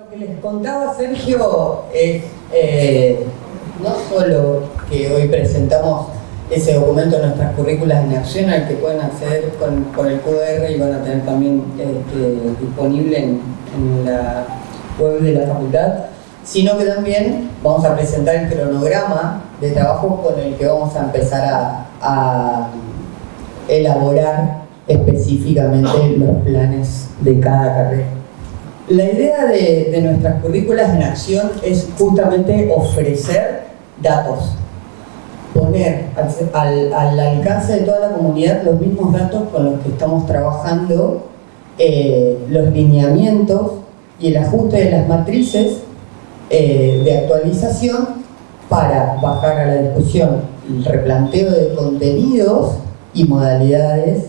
Lo que les contaba Sergio es no solo que hoy presentamos ese documento de nuestras currículas en acción al que pueden acceder con el QR y van a tener también disponible en la web de la facultad, sino que también vamos a presentar el cronograma de trabajo con el que vamos a empezar a elaborar específicamente los planes de cada carrera. La idea de nuestras currículas en acción es justamente ofrecer datos, poner al alcance de toda la comunidad los mismos datos con los que estamos trabajando, los lineamientos y el ajuste de las matrices de actualización para bajar a la discusión el replanteo de contenidos y modalidades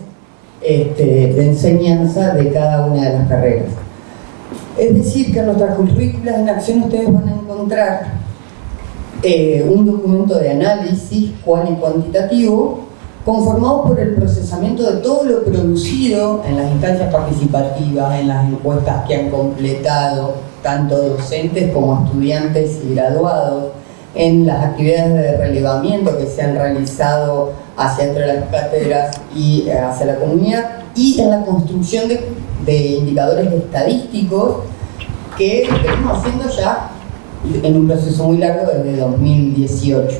de enseñanza de cada una de las carreras. Es decir, que en nuestras currículas en acción ustedes van a encontrar un documento de análisis cual y cuantitativo conformado por el procesamiento de todo lo producido en las instancias participativas, en las encuestas que han completado tanto docentes como estudiantes y graduados, en las actividades de relevamiento que se han realizado hacia dentro de las cátedras y hacia la comunidad, y en la construcción de indicadores estadísticos que venimos haciendo ya en un proceso muy largo desde 2018.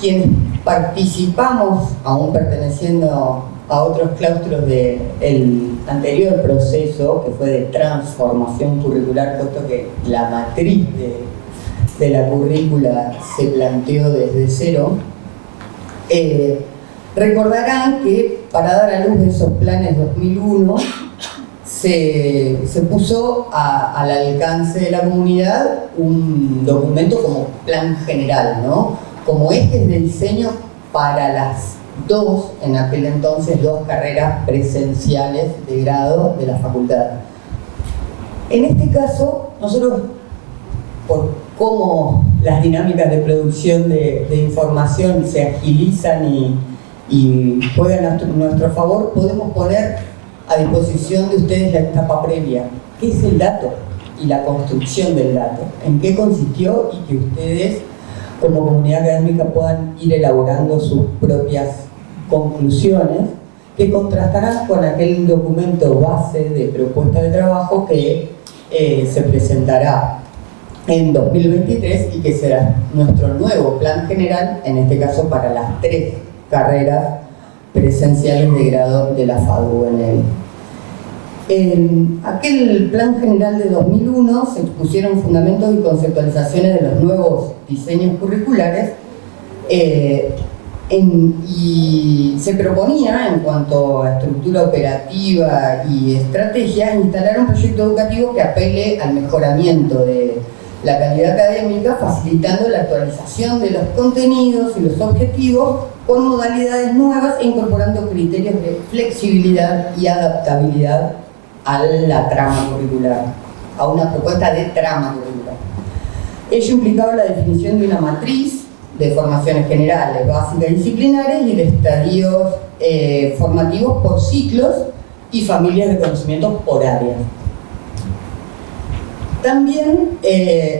Quienes participamos, aún perteneciendo a otros claustros del anterior proceso, que fue de transformación curricular, puesto que la matriz de la currícula se planteó desde cero, recordarán que para dar a luz de esos planes 2001 se puso al alcance de la comunidad un documento como plan general, ¿no? Como ejes de diseño para las en aquel entonces, dos carreras presenciales de grado de la facultad. En este caso, nosotros, por cómo las dinámicas de producción de información se agilizan y juegan a nuestro favor, podemos poner a disposición de ustedes la etapa previa. ¿Qué es el dato? Y la construcción del dato. ¿En qué consistió? Y que ustedes, como comunidad académica, puedan ir elaborando sus propias conclusiones que contrastarán con aquel documento base de propuesta de trabajo que se presentará en 2023 y que será nuestro nuevo plan general, en este caso para las 3 carreras presenciales de grado de la FADU-UNL. En aquel plan general de 2001 se expusieron fundamentos y conceptualizaciones de los nuevos diseños curriculares y se proponía, en cuanto a estructura operativa y estrategia, instalar un proyecto educativo que apele al mejoramiento de la calidad académica, facilitando la actualización de los contenidos y los objetivos con modalidades nuevas e incorporando criterios de flexibilidad y adaptabilidad a la trama curricular, a una propuesta de trama curricular. Ello implicaba la definición de una matriz de formaciones generales, básicas y disciplinares y de estadios formativos por ciclos y familias de conocimientos por áreas. También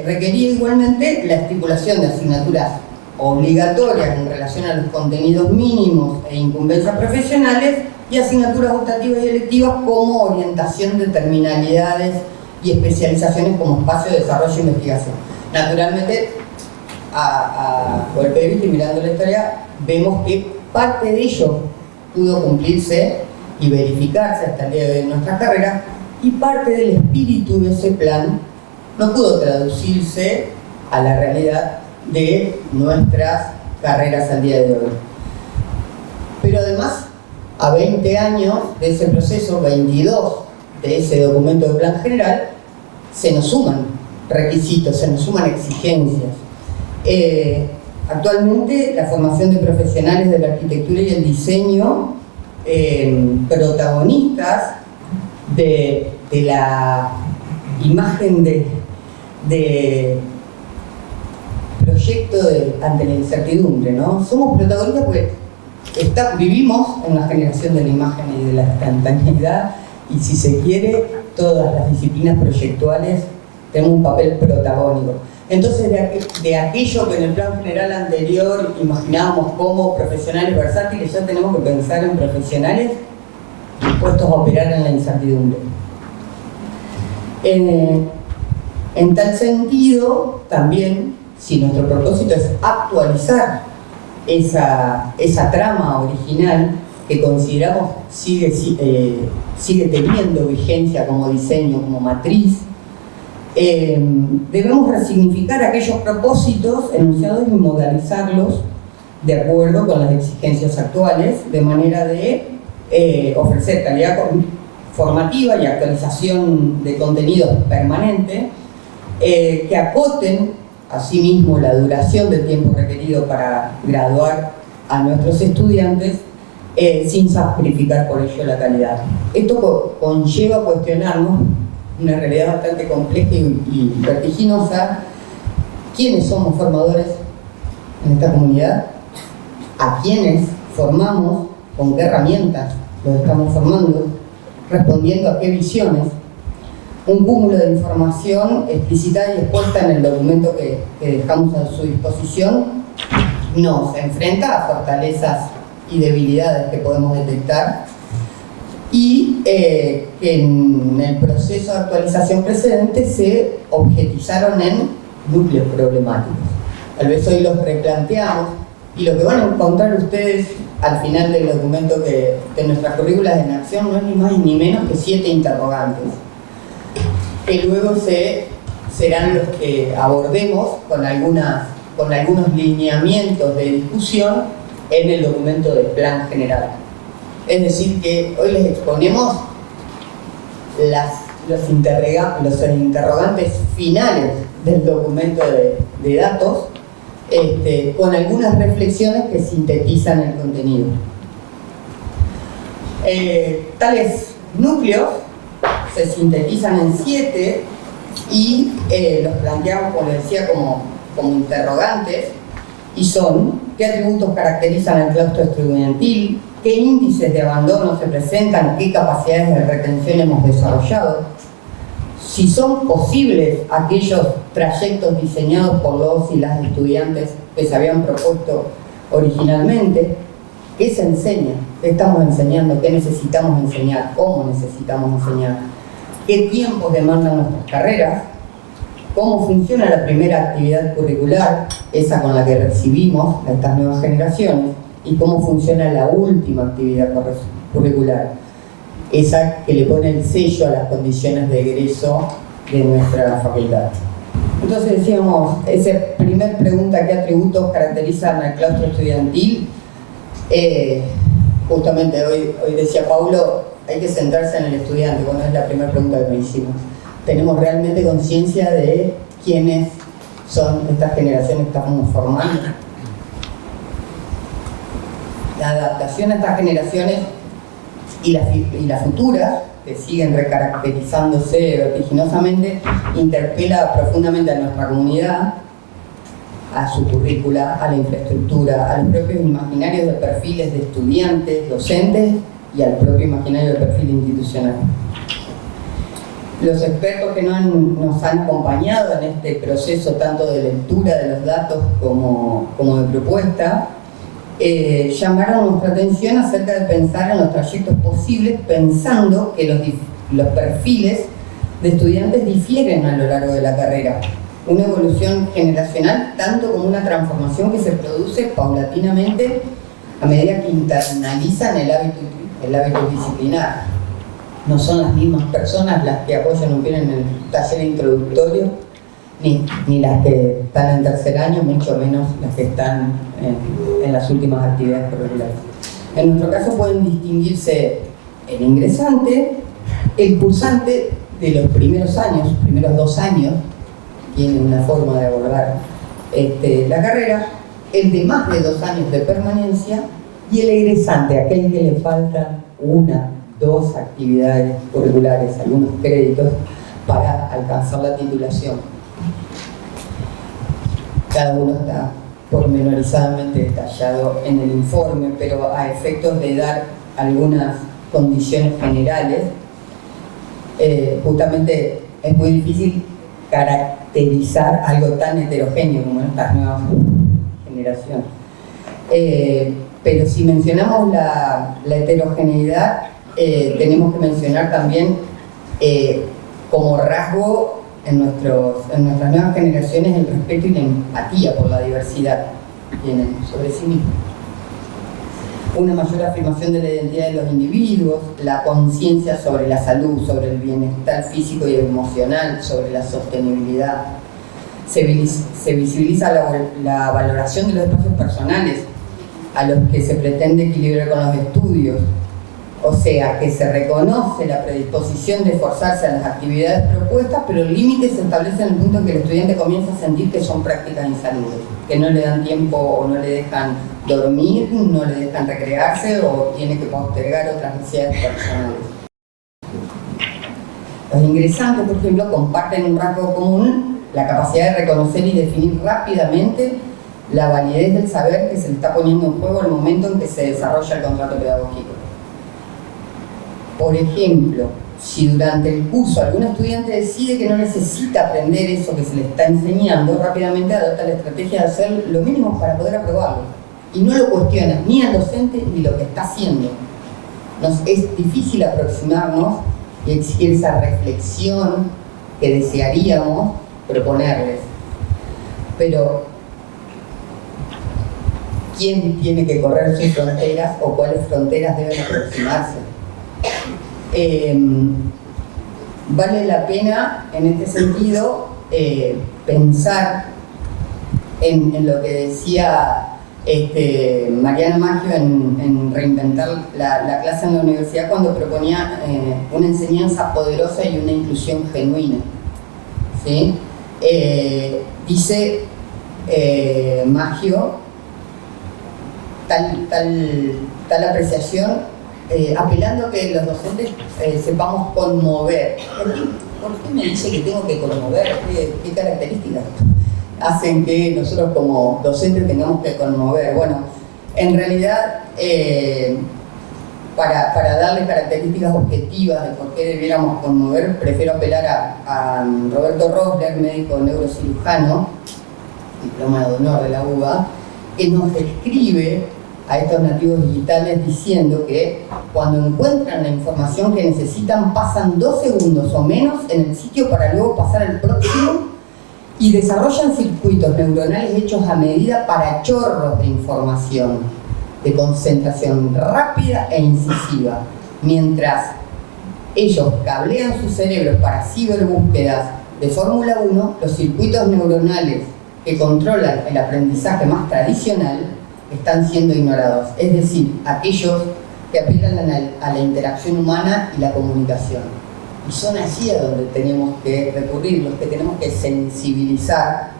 requería igualmente la estipulación de asignaturas obligatorias en relación a los contenidos mínimos e incumbencias profesionales y asignaturas optativas y electivas como orientación de terminalidades y especializaciones como espacio de desarrollo e investigación. Naturalmente, a golpe de vista y mirando la historia, vemos que parte de ello pudo cumplirse y verificarse hasta el día de hoy en nuestras carreras, y parte del espíritu de ese plan no pudo traducirse a la realidad de nuestras carreras al día de hoy. Pero además, a 20 años de ese proceso, 22 de ese documento de plan general, se nos suman requisitos, se nos suman exigencias. Actualmente, la formación de profesionales de la arquitectura y el diseño, protagonistas de la imagen de proyecto ante la incertidumbre, ¿no? Somos protagonistas porque vivimos en la generación de la imagen y de la instantaneidad, y si se quiere, todas las disciplinas proyectuales tenemos un papel protagónico. Entonces, de aquello que en el plan general anterior imaginábamos como profesionales versátiles, ya tenemos que pensar en profesionales dispuestos a operar en la incertidumbre. En tal sentido, también, si nuestro propósito es actualizar esa trama original que consideramos sigue teniendo vigencia como diseño, como matriz, debemos resignificar aquellos propósitos enunciados y modalizarlos de acuerdo con las exigencias actuales, de manera de ofrecer calidad formativa y actualización de contenidos permanente, que acoten asimismo la duración del tiempo requerido para graduar a nuestros estudiantes, sin sacrificar por ello la calidad. Esto conlleva cuestionarnos una realidad bastante compleja y vertiginosa. ¿Quiénes somos formadores en esta comunidad? ¿A quiénes formamos? ¿Con qué herramientas los estamos formando? ¿Respondiendo a qué visiones? Un cúmulo de información explicitada y expuesta en el documento que dejamos a su disposición nos enfrenta a fortalezas y debilidades que podemos detectar, y que en el proceso de actualización presente se objetizaron en núcleos problemáticos. Tal vez hoy los replanteamos, y lo que van a encontrar ustedes al final del documento de nuestras currículas en acción no es ni más ni menos que 7 interrogantes, que luego serán los que abordemos con algunos lineamientos de discusión en el documento del plan general. Es decir, que hoy les exponemos los interrogantes finales del documento de datos, con algunas reflexiones que sintetizan el contenido. Tales núcleos se sintetizan en 7 y los planteamos, como les decía, como interrogantes, y son: ¿qué atributos caracterizan al claustro estudiantil? ¿Qué índices de abandono se presentan? ¿Qué capacidades de retención hemos desarrollado? Si son posibles aquellos trayectos diseñados por los y las estudiantes que se habían propuesto originalmente. ¿Qué se enseña? ¿Qué estamos enseñando? ¿Qué necesitamos enseñar? ¿Cómo necesitamos enseñar? ¿Qué tiempos demandan nuestras carreras? ¿Cómo funciona la primera actividad curricular, esa con la que recibimos a estas nuevas generaciones? ¿Y cómo funciona la última actividad curricular, esa que le pone el sello a las condiciones de egreso de nuestra facultad? Entonces decíamos, esa primera pregunta: ¿qué atributos caracterizan al claustro estudiantil? Justamente hoy decía Paulo, hay que centrarse en el estudiante. Bueno, es la primera pregunta que me hicimos. ¿Tenemos realmente conciencia de quiénes son estas generaciones que estamos formando? La adaptación a estas generaciones y las futuras, que siguen recaracterizándose vertiginosamente, interpela profundamente a nuestra comunidad, a su currícula, a la infraestructura, a los propios imaginarios de perfiles de estudiantes, docentes, y al propio imaginario de perfil institucional. Los expertos que nos han acompañado en este proceso, tanto de lectura de los datos como de propuesta, llamaron nuestra atención acerca de pensar en los trayectos posibles, pensando que los perfiles de estudiantes difieren a lo largo de la carrera. Una evolución generacional, tanto como una transformación que se produce paulatinamente a medida que internalizan el hábito disciplinar. No son las mismas personas las que apoyan un pie en el taller introductorio, ni las que están en tercer año, mucho menos las que están en las últimas actividades curriculares. En nuestro caso pueden distinguirse el ingresante, el cursante de los primeros años, primeros 2 años, tiene una forma de abordar la carrera, el de más de 2 años de permanencia, y el egresante, aquel que le faltan 1, 2 actividades curriculares, algunos créditos para alcanzar la titulación. Cada uno está pormenorizadamente detallado en el informe, pero a efectos de dar algunas condiciones generales, justamente es muy difícil caracterizar algo tan heterogéneo como estas nuevas generaciones. Pero si mencionamos la heterogeneidad, tenemos que mencionar también como rasgo en nuestras nuevas generaciones el respeto y la empatía por la diversidad que tienen sobre sí mismos. Una mayor afirmación de la identidad de los individuos, la conciencia sobre la salud, sobre el bienestar físico y emocional, sobre la sostenibilidad. Se visibiliza la valoración de los espacios personales a los que se pretende equilibrar con los estudios. O sea, que se reconoce la predisposición de esforzarse a las actividades propuestas, pero el límite se establece en el punto en que el estudiante comienza a sentir que son prácticas insalubres, que no le dan tiempo o no le dejan dormir, no le dejan recrearse o tiene que postergar otras necesidades personales. Los ingresantes, por ejemplo, comparten un rasgo común, la capacidad de reconocer y definir rápidamente la validez del saber que se le está poniendo en juego al momento en que se desarrolla el contrato pedagógico. Por ejemplo, si durante el curso algún estudiante decide que no necesita aprender eso que se le está enseñando, rápidamente adopta la estrategia de hacer lo mínimo para poder aprobarlo. Y no lo cuestiona ni al docente ni lo que está haciendo. Nos es difícil aproximarnos y exigir esa reflexión que desearíamos proponerles. Pero, ¿quién tiene que correr sus fronteras o cuáles fronteras deben aproximarse? Vale la pena en este sentido pensar en lo que decía Mariana Maggio en reinventar la clase en la universidad cuando proponía una enseñanza poderosa y una inclusión genuina, ¿sí? Dice Maggio tal apreciación apelando a que los docentes sepamos conmover. ¿Por qué me dice que tengo que conmover? ¿Qué características hacen que nosotros como docentes tengamos que conmover? Bueno, en realidad, para darle características objetivas de por qué debiéramos conmover, prefiero apelar a Roberto Rosler, médico neurocirujano, diploma de honor de la UBA, que nos describe a estos nativos digitales diciendo que cuando encuentran la información que necesitan pasan 2 segundos o menos en el sitio para luego pasar al próximo y desarrollan circuitos neuronales hechos a medida para chorros de información, de concentración rápida e incisiva, mientras ellos cablean sus cerebros para ciberbúsquedas de Fórmula 1, los circuitos neuronales que controlan el aprendizaje más tradicional están siendo ignorados, es decir, aquellos que apelan a la interacción humana y la comunicación. Y son allí a donde tenemos que recurrir, los que tenemos que sensibilizar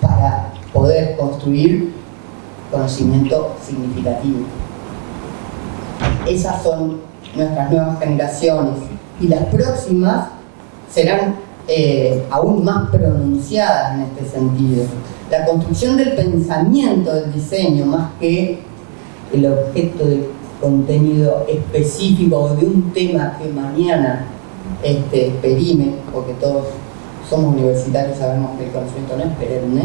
para poder construir conocimiento significativo. Esas son nuestras nuevas generaciones y las próximas serán aún más pronunciadas en este sentido. La construcción del pensamiento del diseño, más que el objeto de contenido específico o de un tema que mañana perime, porque todos somos universitarios, sabemos que el conocimiento no es perenne,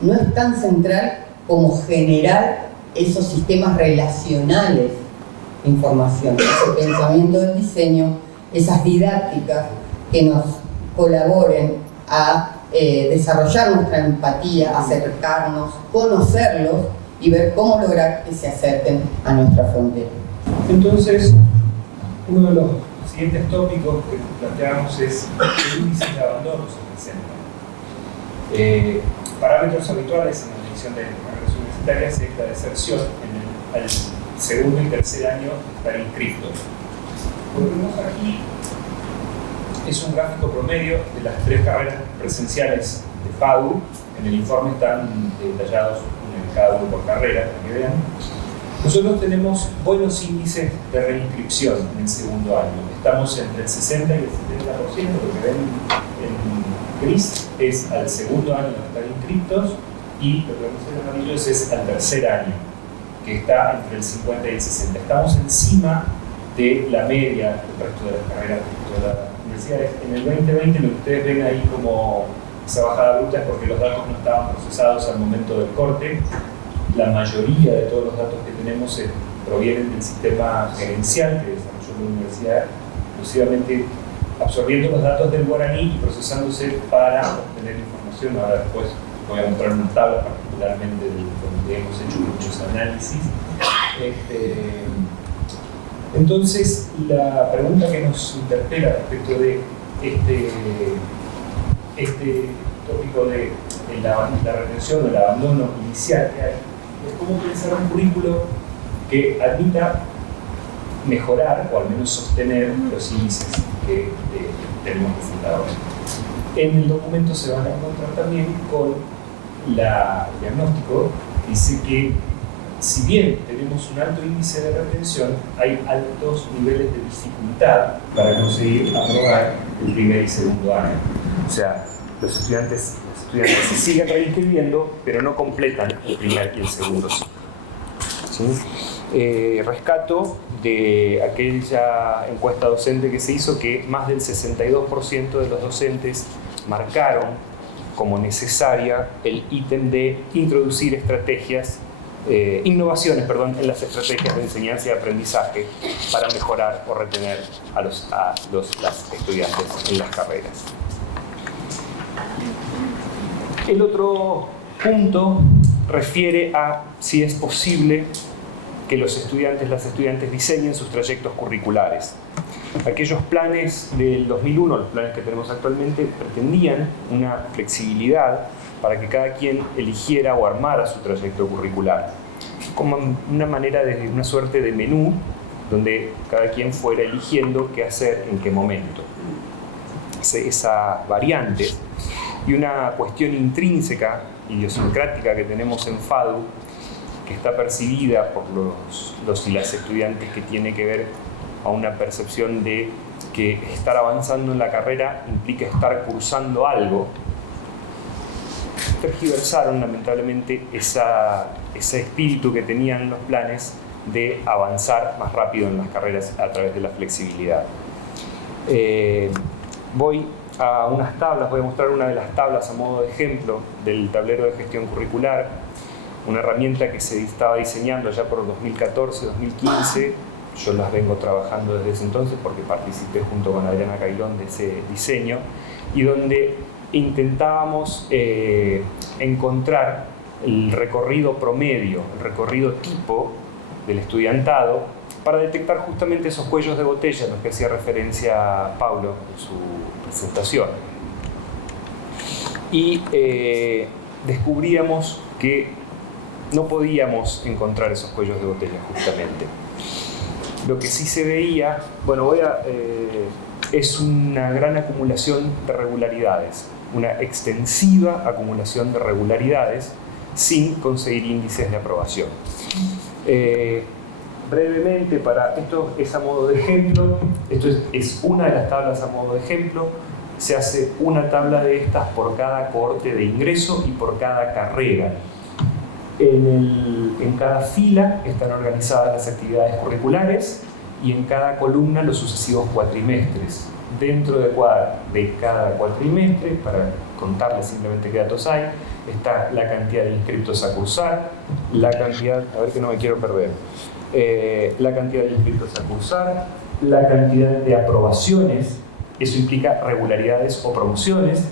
no es tan central como generar esos sistemas relacionales de información, ese pensamiento del diseño, esas didácticas que nos colaboren a desarrollar nuestra empatía, acercarnos, conocerlos y ver cómo lograr que se acerquen a nuestra frontera. Entonces, uno de los siguientes tópicos que planteamos es el índice de abandono se presenta. Parámetros habituales en la medición de carreras universitarias es la deserción al segundo y tercer año de estar inscritos. Lo que vemos aquí es un gráfico promedio de las 3 carreras presenciales de FADU. En el informe están detallados cada uno por carrera, para que vean. Nosotros tenemos buenos índices de reinscripción en el segundo año. Estamos entre el 60 y el 70%, lo que ven en gris es al segundo año de estar inscritos y lo que vemos en amarillo es al tercer año, que está entre el 50 y el 60. Estamos encima de la media del resto de las carreras de toda universidades. En el 2020 lo que ustedes ven ahí como esa bajada bruta es porque los datos no estaban procesados al momento del corte. La mayoría de todos los datos que tenemos provienen del sistema gerencial que desarrolló la universidad, exclusivamente absorbiendo los datos del guaraní y procesándose para obtener información. Ahora después voy a mostrar una tabla particularmente donde hemos hecho muchos análisis. Entonces, la pregunta que nos interpela respecto de este tópico de la retención, el abandono inicial que hay, es cómo pensar un currículo que admita mejorar o al menos sostener los índices que tenemos presentados. En el documento se van a encontrar también con el diagnóstico, dice que si bien tenemos un alto índice de retención, hay altos niveles de dificultad para conseguir aprobar el primer y segundo año. O sea, los estudiantes se siguen reinscribiendo, pero no completan el primer y el segundo ciclo. ¿Sí? Rescato de aquella encuesta docente que se hizo que más del 62% de los docentes marcaron como necesaria el ítem de introducir innovaciones en las estrategias de enseñanza y aprendizaje para mejorar o retener a los estudiantes en las carreras. El otro punto refiere a si es posible que las estudiantes diseñen sus trayectos curriculares. Aquellos planes del 2001, los planes que tenemos actualmente, pretendían una flexibilidad para que cada quien eligiera o armara su trayecto curricular, como una manera de una suerte de menú donde cada quien fuera eligiendo qué hacer en qué momento. Esa variante y una cuestión intrínseca, idiosincrática que tenemos en FADU, que está percibida por los y las estudiantes, que tiene que ver a una percepción de que estar avanzando en la carrera implica estar cursando algo, tergiversaron lamentablemente ese espíritu que tenían los planes de avanzar más rápido en las carreras a través de la flexibilidad. Voy a unas tablas, voy a mostrar una de las tablas a modo de ejemplo del tablero de gestión curricular, una herramienta que se estaba diseñando ya por 2014-2015. Yo las vengo trabajando desde ese entonces porque participé junto con Adriana Cailón de ese diseño, y donde intentábamos encontrar el recorrido promedio, el recorrido tipo del estudiantado, para detectar justamente esos cuellos de botella a los que hacía referencia Paulo en su presentación. Y descubríamos que no podíamos encontrar esos cuellos de botella justamente. Lo que sí se veía, es una gran acumulación de regularidades, una extensiva acumulación de regularidades sin conseguir índices de aprobación. Brevemente, esto es a modo de ejemplo, esto es una de las tablas a modo de ejemplo. Se hace una tabla de estas por cada cohorte de ingreso y por cada carrera. En cada fila están organizadas las actividades curriculares y en cada columna los sucesivos cuatrimestres. Dentro de cada cuatrimestre, para contarles simplemente qué datos hay, está la cantidad de inscriptos a cursar, la cantidad de inscriptos a cursar, la cantidad de aprobaciones, eso implica regularidades o promociones,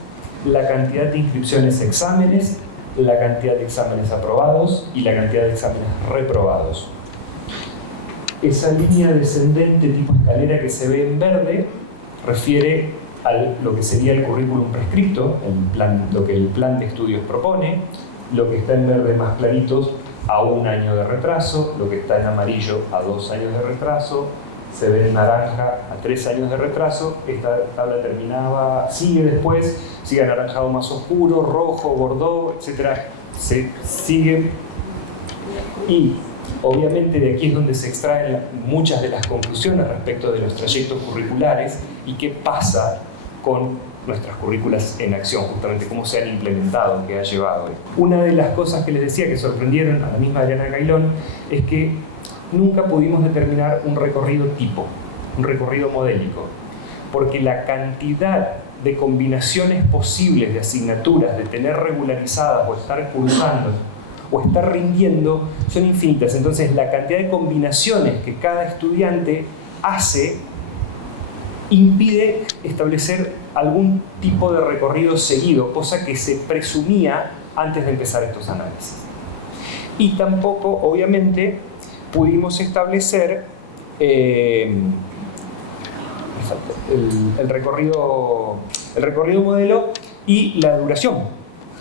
la cantidad de inscripciones a exámenes, la cantidad de exámenes aprobados y la cantidad de exámenes reprobados. Esa línea descendente tipo escalera que se ve en verde refiere a lo que sería el currículum prescripto, lo que el plan de estudios propone. Lo que está en verde más claritos, a 1 año de retraso. Lo que está en amarillo, a 2 años de retraso. Se ve en naranja, a 3 años de retraso. Esta tabla sigue anaranjado más oscuro, rojo, bordó, etc. Se sigue, y obviamente de aquí es donde se extraen muchas de las conclusiones respecto de los trayectos curriculares y qué pasa con nuestras currículas en acción, justamente cómo se han implementado, qué ha llevado. Una de las cosas que les decía que sorprendieron a la misma Adriana Cailón es que nunca pudimos determinar un recorrido tipo, un recorrido modélico. porque la cantidad de combinaciones posibles de asignaturas, de tener regularizadas o estar cursando o estar rindiendo, son infinitas. Entonces la cantidad de combinaciones que cada estudiante hace impide establecer algún tipo de recorrido seguido, cosa que se presumía antes de empezar estos análisis. Y tampoco, obviamente, pudimos establecer el recorrido modelo y la duración.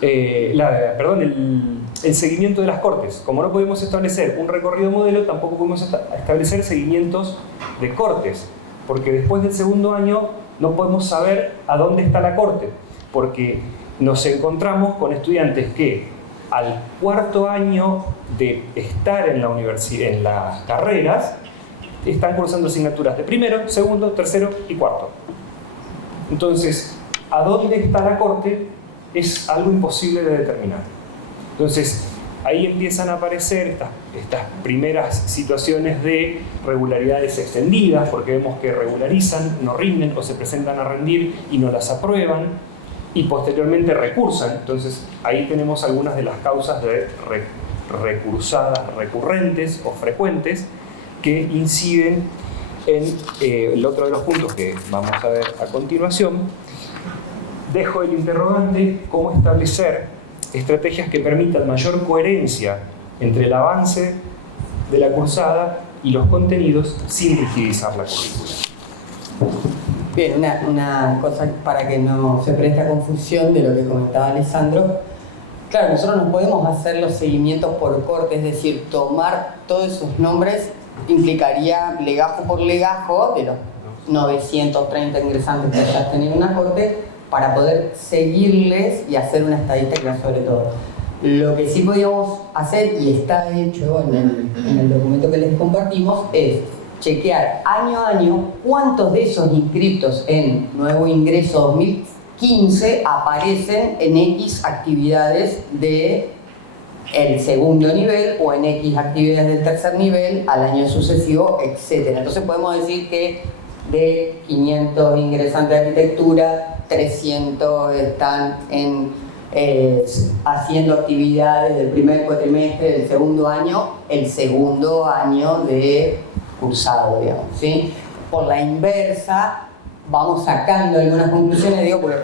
El seguimiento de las cortes. Como no podemos establecer un recorrido modelo, tampoco podemos establecer seguimientos de cortes, porque después del segundo año no podemos saber a dónde está la corte, porque nos encontramos con estudiantes que al cuarto año de estar en la universidad, en las carreras, están cursando asignaturas de primero, segundo, tercero y cuarto. Entonces, ¿a dónde está la corte? Es algo imposible de determinar. Entonces, ahí empiezan a aparecer estas primeras situaciones de regularidades extendidas, porque vemos que regularizan, no rinden o se presentan a rendir y no las aprueban, y posteriormente recursan. Entonces, ahí tenemos algunas de las causas de recursadas recurrentes o frecuentes que inciden en el otro de los puntos que vamos a ver a continuación. Dejo el interrogante: ¿cómo establecer estrategias que permitan mayor coherencia entre el avance de la cursada y los contenidos sin rigidizar la currícula? Bien, una cosa para que no se preste a confusión de lo que comentaba Alessandro. Claro, nosotros no podemos hacer los seguimientos por corte, es decir, tomar todos esos nombres implicaría legajo por legajo de los 930 ingresantes que ya tenían una corte, para poder seguirles y hacer una estadística sobre todo. Lo que sí podíamos hacer, y está hecho en el documento que les compartimos, es chequear año a año cuántos de esos inscritos en nuevo ingreso 2015 aparecen en X actividades del segundo nivel o en X actividades del tercer nivel al año sucesivo, etc. Entonces podemos decir que de 500 ingresantes de arquitectura, 300 están haciendo actividades del primer cuatrimestre del segundo año, el segundo año de cursado, digamos, ¿sí? Por la inversa, vamos sacando algunas conclusiones, digo, porque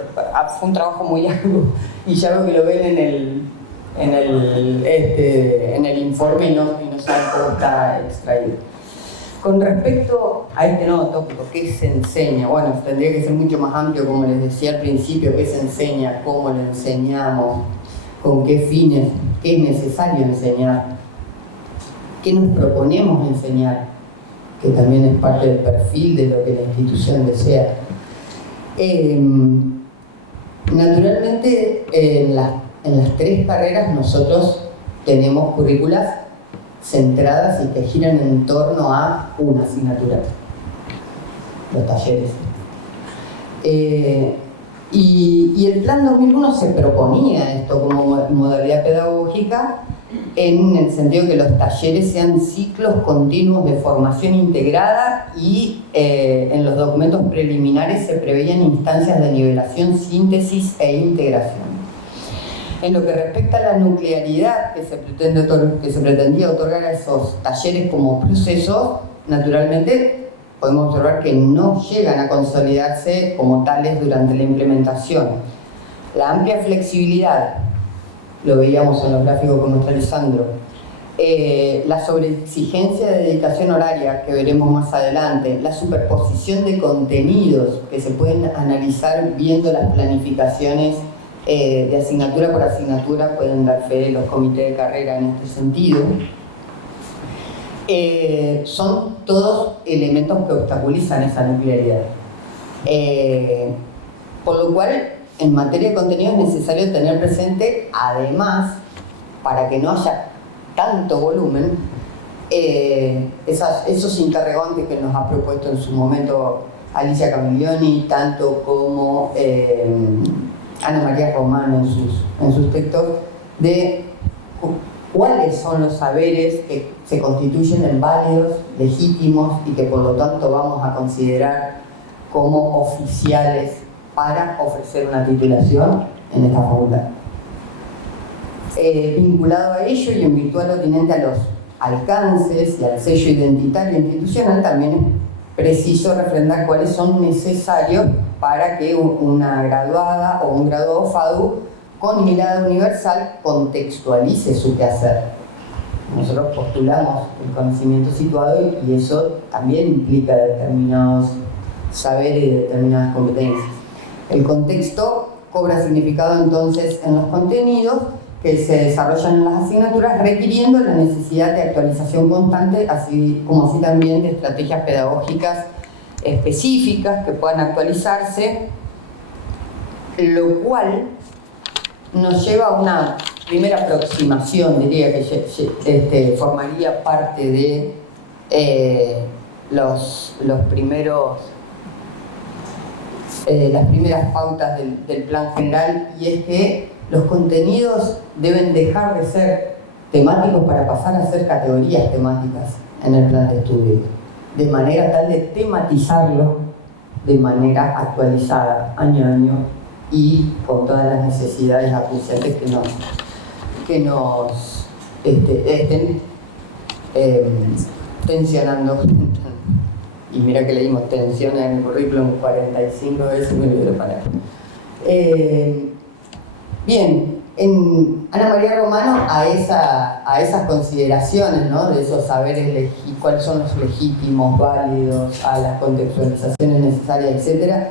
fue un trabajo muy arduo y ya veo que lo ven en el informe y no saben cómo está extraído. Con respecto a este nuevo tópico, ¿qué se enseña? Bueno, tendría que ser mucho más amplio, como les decía al principio, qué se enseña, cómo lo enseñamos, con qué fines, qué es necesario enseñar, qué nos proponemos enseñar, que también es parte del perfil de lo que la institución desea. Naturalmente, en las tres carreras nosotros tenemos currículas centradas y que giran en torno a una asignatura, los talleres. Y el Plan 2001 se proponía esto como modalidad pedagógica en el sentido que los talleres sean ciclos continuos de formación integrada y en los documentos preliminares se preveían instancias de nivelación, síntesis e integración. En lo que respecta a la nuclearidad que se pretendía otorgar a esos talleres como procesos, naturalmente podemos observar que no llegan a consolidarse como tales durante la implementación. La amplia flexibilidad, lo veíamos en los gráficos que muestra Alessandro, la sobreexigencia de dedicación horaria, que veremos más adelante, la superposición de contenidos que se pueden analizar viendo las planificaciones de asignatura por asignatura, pueden dar fe los comités de carrera en este sentido, son todos elementos que obstaculizan esa nuclearidad. Por lo cual, en materia de contenido es necesario tener presente, además, para que no haya tanto volumen, esos interrogantes que nos ha propuesto en su momento Alicia Camiglioni, tanto como Ana María Romano en sus textos, de cuáles son los saberes que se constituyen en válidos, legítimos y que por lo tanto vamos a considerar como oficiales para ofrecer una titulación en esta facultad. Vinculado a ello y en virtud lo tinente a los alcances y al sello identitario institucional, también es preciso refrendar cuáles son necesarios para que una graduada o un graduado FADU con mirada universal contextualice su quehacer. Nosotros postulamos el conocimiento situado y eso también implica determinados saberes y determinadas competencias. El contexto cobra significado entonces en los contenidos que se desarrollan en las asignaturas, requiriendo la necesidad de actualización constante, así también de estrategias pedagógicas específicas que puedan actualizarse, lo cual nos lleva a una primera aproximación, diría que formaría parte de las primeras pautas del plan general, y es que los contenidos deben dejar de ser temáticos para pasar a ser categorías temáticas en el plan de estudio, de manera tal de tematizarlo de manera actualizada año a año y con todas las necesidades acuciantes que nos estén tensionando. Y mira que leímos tensión en el currículum 45 veces, me olvidé de parar. Bien, en Ana María Romano a esas consideraciones, ¿no?, de esos saberes, cuáles son los legítimos, válidos, a las contextualizaciones necesarias, etc.,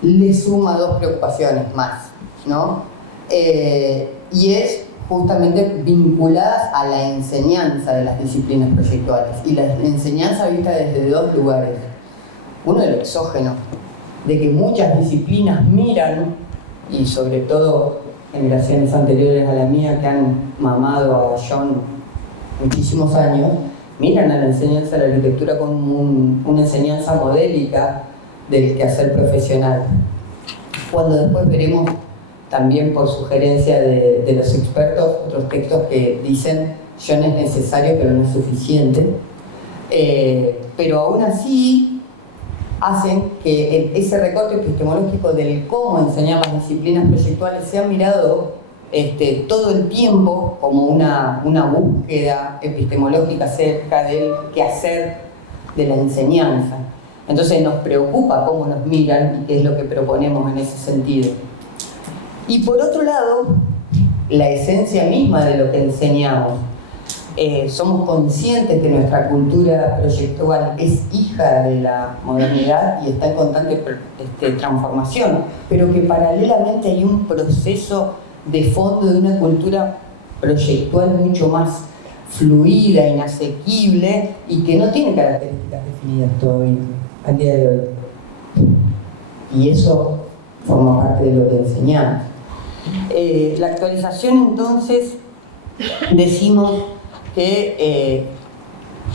le suma dos preocupaciones más, ¿no? Y es justamente vinculadas a la enseñanza de las disciplinas proyectuales, y la enseñanza vista desde dos lugares. Uno, el exógeno, de que muchas disciplinas miran, y sobre todo generaciones anteriores a la mía que han mamado a John muchísimos años, miran a la enseñanza de la arquitectura como una enseñanza modélica del quehacer profesional. Cuando después veremos también por sugerencia de los expertos otros textos que dicen John es necesario pero no es suficiente, pero aún así hacen que ese recorte epistemológico del cómo enseñar las disciplinas proyectuales sea mirado todo el tiempo como una búsqueda epistemológica acerca del quehacer de la enseñanza. Entonces nos preocupa cómo nos miran y qué es lo que proponemos en ese sentido. Y por otro lado, la esencia misma de lo que enseñamos. Somos conscientes que nuestra cultura proyectual es hija de la modernidad y está en constante transformación, pero que paralelamente hay un proceso de fondo de una cultura proyectual mucho más fluida, inasequible y que no tiene características definidas todavía al día de hoy. Y eso forma parte de lo que enseñamos. La actualización, entonces, decimos que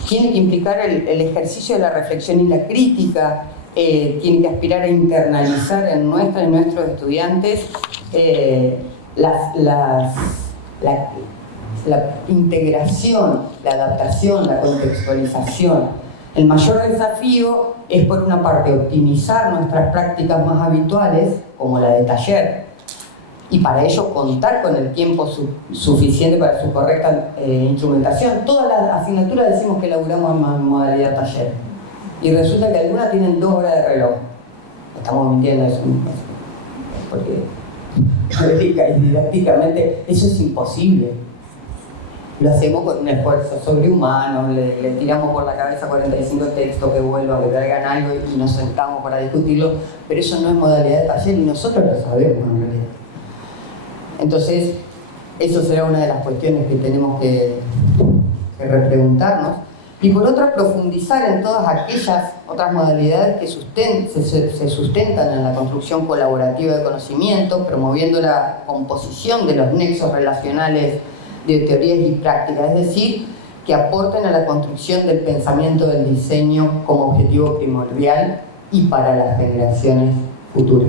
tiene que implicar el ejercicio de la reflexión y la crítica, tiene que aspirar a internalizar en nuestros estudiantes la integración, la adaptación, la contextualización. El mayor desafío es, por una parte, optimizar nuestras prácticas más habituales, como la de taller, y para ello contar con el tiempo suficiente para su correcta instrumentación. Todas las asignaturas decimos que elaboramos en modalidad taller, y resulta que algunas tienen 2 horas de reloj. Estamos mintiendo eso, porque teórica y didácticamente eso es imposible. Lo hacemos con un esfuerzo sobrehumano, le tiramos por la cabeza 45 textos que vuelvan, que traigan algo y nos sentamos para discutirlo, pero eso no es modalidad de taller y nosotros lo sabemos en realidad. Entonces, eso será una de las cuestiones que tenemos que repreguntarnos. Y por otra, profundizar en todas aquellas otras modalidades que se sustentan en la construcción colaborativa de conocimiento, promoviendo la composición de los nexos relacionales de teorías y prácticas, es decir, que aporten a la construcción del pensamiento del diseño como objetivo primordial y para las generaciones futuras.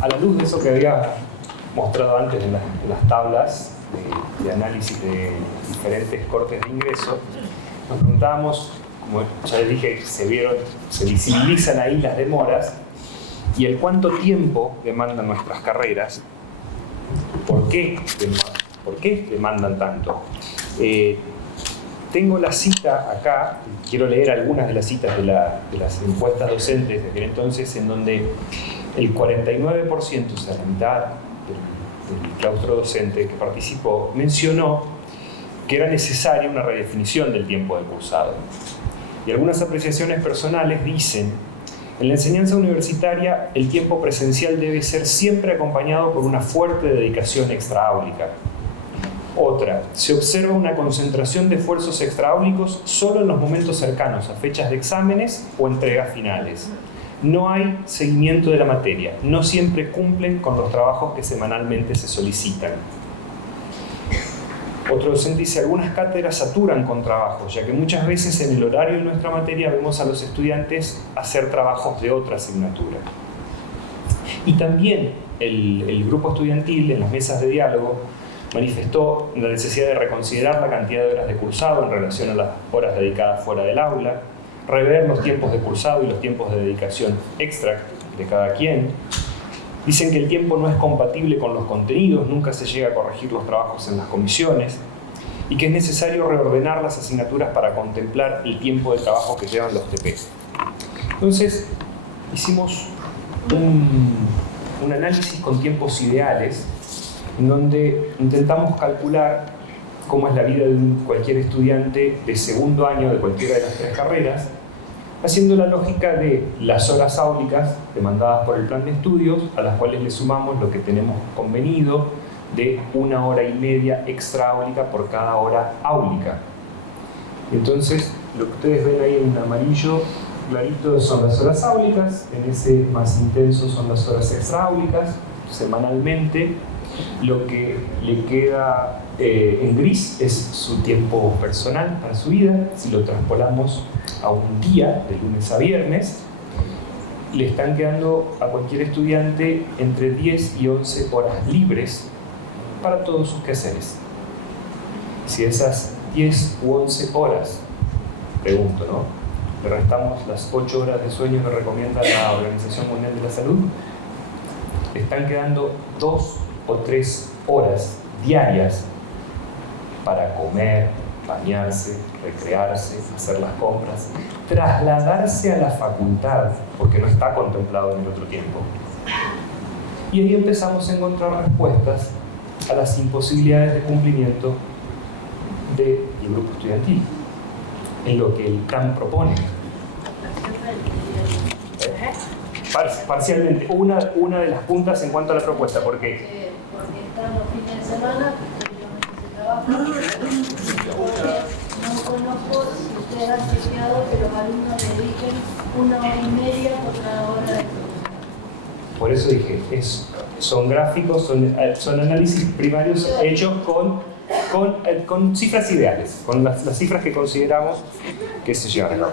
A la luz de eso que había mostrado antes en las tablas de análisis de diferentes cortes de ingreso, nos preguntábamos como ya les dije, se visibilizan ahí las demoras y el cuánto tiempo demandan nuestras carreras. ¿Por qué demandan tanto? Tengo la cita acá, quiero leer algunas de las citas de las encuestas docentes de aquel entonces, en donde el 49%, o sea, la mitad del claustro docente que participó, mencionó que era necesaria una redefinición del tiempo de cursado. Y algunas apreciaciones personales dicen: en la enseñanza universitaria, el tiempo presencial debe ser siempre acompañado por una fuerte dedicación extraáulica. Otra, se observa una concentración de esfuerzos extraáulicos solo en los momentos cercanos a fechas de exámenes o entregas finales. No hay seguimiento de la materia, no siempre cumplen con los trabajos que semanalmente se solicitan. Otro docente dice: algunas cátedras saturan con trabajos, ya que muchas veces en el horario de nuestra materia vemos a los estudiantes hacer trabajos de otra asignatura. Y también el grupo estudiantil en las mesas de diálogo manifestó la necesidad de reconsiderar la cantidad de horas de cursado en relación a las horas dedicadas fuera del aula, rever los tiempos de cursado y los tiempos de dedicación extra de cada quien. Dicen que el tiempo no es compatible con los contenidos, nunca se llega a corregir los trabajos en las comisiones, y que es necesario reordenar las asignaturas para contemplar el tiempo de trabajo que llevan los TP. Entonces, hicimos un análisis con tiempos ideales, en donde intentamos calcular cómo es la vida de cualquier estudiante de segundo año de cualquiera de las tres carreras, haciendo la lógica de las horas áulicas demandadas por el plan de estudios, a las cuales le sumamos lo que tenemos convenido de 1 hora y media extra áulica por cada hora áulica. Entonces, lo que ustedes ven ahí en amarillo clarito son las horas áulicas, en ese más intenso son las horas extra áulicas, semanalmente. Lo que le queda en gris es su tiempo personal para su vida. Si lo traspolamos a un día, de lunes a viernes, le están quedando a cualquier estudiante entre 10 y 11 horas libres para todos sus quehaceres. Si esas 10 u 11 horas, pregunto, ¿no?, le restamos las 8 horas de sueño que recomienda la Organización Mundial de la Salud, le están quedando 2 o 3 horas diarias para comer, bañarse, recrearse, hacer las compras, trasladarse a la facultad, porque no está contemplado en el otro tiempo. Y ahí empezamos a encontrar respuestas a las imposibilidades de cumplimiento del grupo estudiantil, en lo que el plan propone. Parcialmente, una de las puntas en cuanto a la propuesta, porque están los fines de semana, yo porque no conozco si ustedes han chequeado que los alumnos dediquen 1 hora y media por cada hora de producción. Por eso dije, son gráficos, son análisis primarios hechos con cifras ideales, con las cifras que consideramos que se llevan a cabo.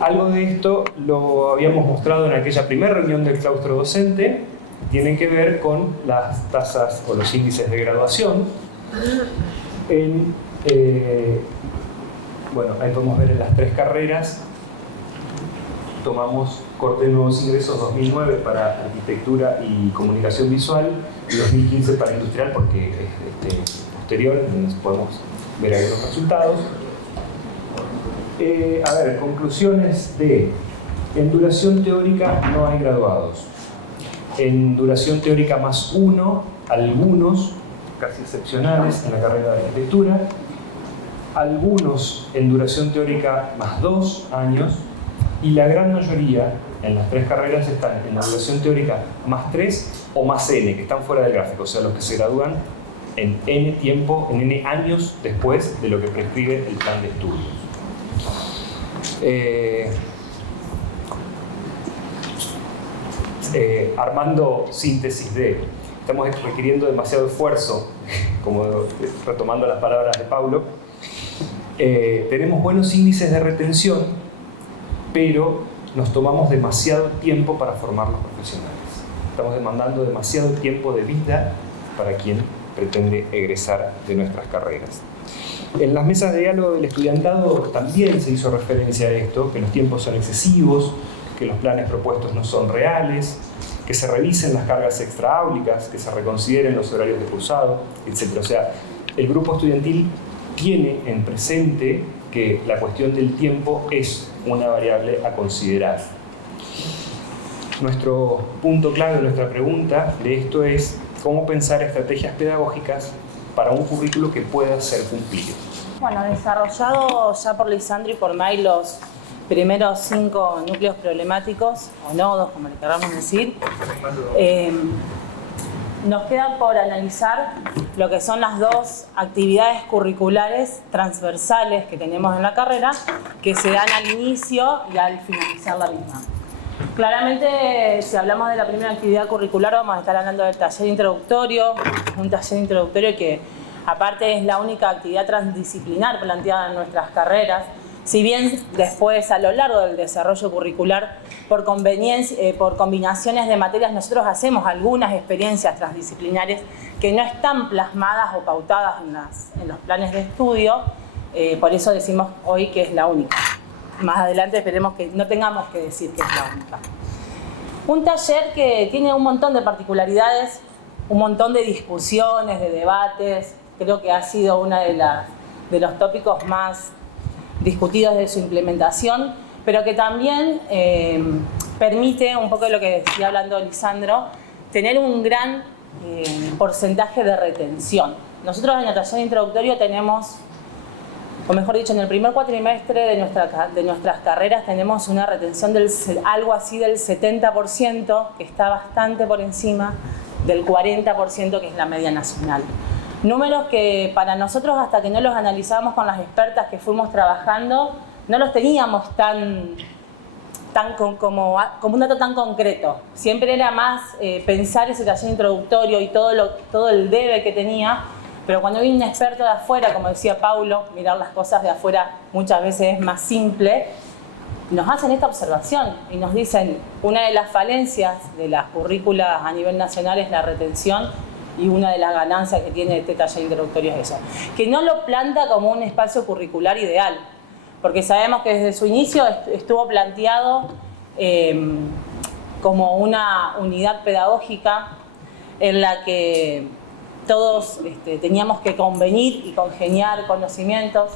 Algo de esto lo habíamos mostrado en aquella primera reunión del claustro docente. Tienen que ver con las tasas o los índices de graduación. Bueno, ahí podemos ver en las tres carreras. Tomamos corte de nuevos ingresos 2009 para arquitectura y comunicación visual y 2015 para industrial, porque es posterior, entonces podemos ver ahí los resultados. A ver, conclusiones en duración teórica no hay graduados. En duración teórica +1, algunos, casi excepcionales, en la carrera de arquitectura. Algunos en duración teórica +2 años. Y la gran mayoría en las tres carreras están en la duración teórica +3 o +N, que están fuera del gráfico, o sea, los que se gradúan en N tiempo, en N años después de lo que prescribe el plan de estudios. Armando síntesis estamos requiriendo demasiado esfuerzo, como retomando las palabras de Paulo. Tenemos buenos índices de retención, pero nos tomamos demasiado tiempo para formar los profesionales. Estamos demandando demasiado tiempo de vida para quien pretende egresar de nuestras carreras. En las mesas de diálogo del estudiantado también se hizo referencia a esto, que los tiempos son excesivos, que los planes propuestos no son reales, que se revisen las cargas extraáulicas, que se reconsideren los horarios de cursado, etc. O sea, el grupo estudiantil tiene en presente que la cuestión del tiempo es una variable a considerar. Nuestro punto clave, nuestra pregunta de esto es cómo pensar estrategias pedagógicas para un currículo que pueda ser cumplido. Bueno, desarrollado ya por Lisandro y por May los primeros 5 núcleos problemáticos, o nodos, como le queramos decir, nos queda por analizar lo que son las 2 actividades curriculares transversales que tenemos en la carrera, que se dan al inicio y al finalizar la misma. Claramente, si hablamos de la primera actividad curricular, vamos a estar hablando del taller introductorio, un taller introductorio que aparte es la única actividad transdisciplinar planteada en nuestras carreras. Si bien después, a lo largo del desarrollo curricular, por combinaciones de materias, nosotros hacemos algunas experiencias transdisciplinares que no están plasmadas o pautadas en los planes de estudio, por eso decimos hoy que es la única. Más adelante esperemos que no tengamos que decir que es la única. Un taller que tiene un montón de particularidades, un montón de discusiones, de debates, creo que ha sido uno de los tópicos más discutidos de su implementación, pero que también permite, un poco de lo que decía hablando Lisandro, tener un gran porcentaje de retención. Nosotros en el taller introductorio tenemos, o mejor dicho, en el primer cuatrimestre de nuestras carreras tenemos una retención del algo así del 70%, que está bastante por encima del 40% que es la media nacional. Números que para nosotros, hasta que no los analizamos con las expertas que fuimos trabajando, no los teníamos como un dato tan concreto. Siempre era más pensar ese taller introductorio y todo el debe que tenía, pero cuando viene un experto de afuera, como decía Paulo, mirar las cosas de afuera muchas veces es más simple, nos hacen esta observación y nos dicen una de las falencias de las currículas a nivel nacional es la retención, y una de las ganancias que tiene este taller introductorio es eso, que no lo planta como un espacio curricular ideal, porque sabemos que desde su inicio estuvo planteado como una unidad pedagógica en la que todos teníamos que convenir y congeniar conocimientos,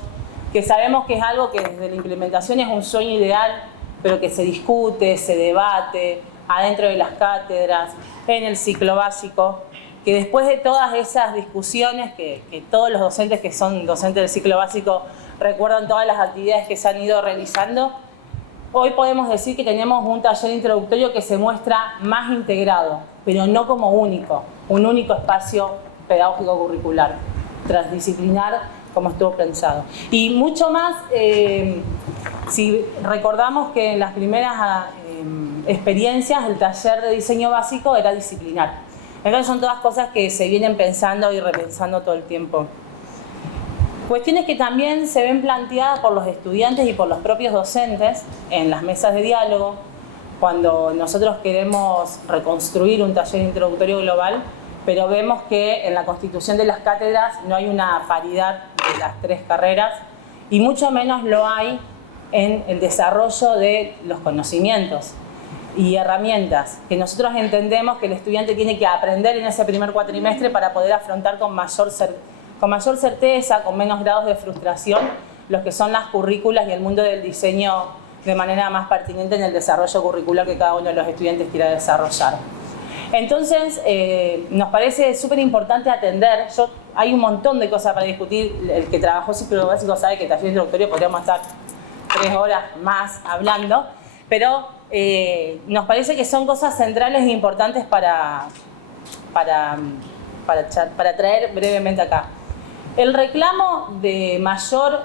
que sabemos que es algo que desde la implementación es un sueño ideal, pero que se discute, se debate adentro de las cátedras, en el ciclo básico, que después de todas esas discusiones, que todos los docentes que son docentes del ciclo básico recuerdan todas las actividades que se han ido realizando, hoy podemos decir que tenemos un taller introductorio que se muestra más integrado, pero no como un único espacio pedagógico curricular, transdisciplinar como estuvo pensado. Y mucho más, si recordamos que en las primeras experiencias el taller de diseño básico era disciplinar. Entonces son todas cosas que se vienen pensando y repensando todo el tiempo. Cuestiones que también se ven planteadas por los estudiantes y por los propios docentes en las mesas de diálogo, cuando nosotros queremos reconstruir un taller introductorio global, pero vemos que en la constitución de las cátedras no hay una paridad de las 3 carreras y mucho menos lo hay en el desarrollo de los conocimientos y herramientas que nosotros entendemos que el estudiante tiene que aprender en ese primer cuatrimestre para poder afrontar con mayor certeza, con menos grados de frustración, los que son las currículas y el mundo del diseño de manera más pertinente en el desarrollo curricular que cada uno de los estudiantes quiera desarrollar. Entonces, nos parece súper importante atender. Hay un montón de cosas para discutir. El que trabajó ciclo básico sabe que el taller introductorio podríamos estar 3 horas más hablando, pero nos parece que son cosas centrales e importantes para traer brevemente acá. El reclamo de mayor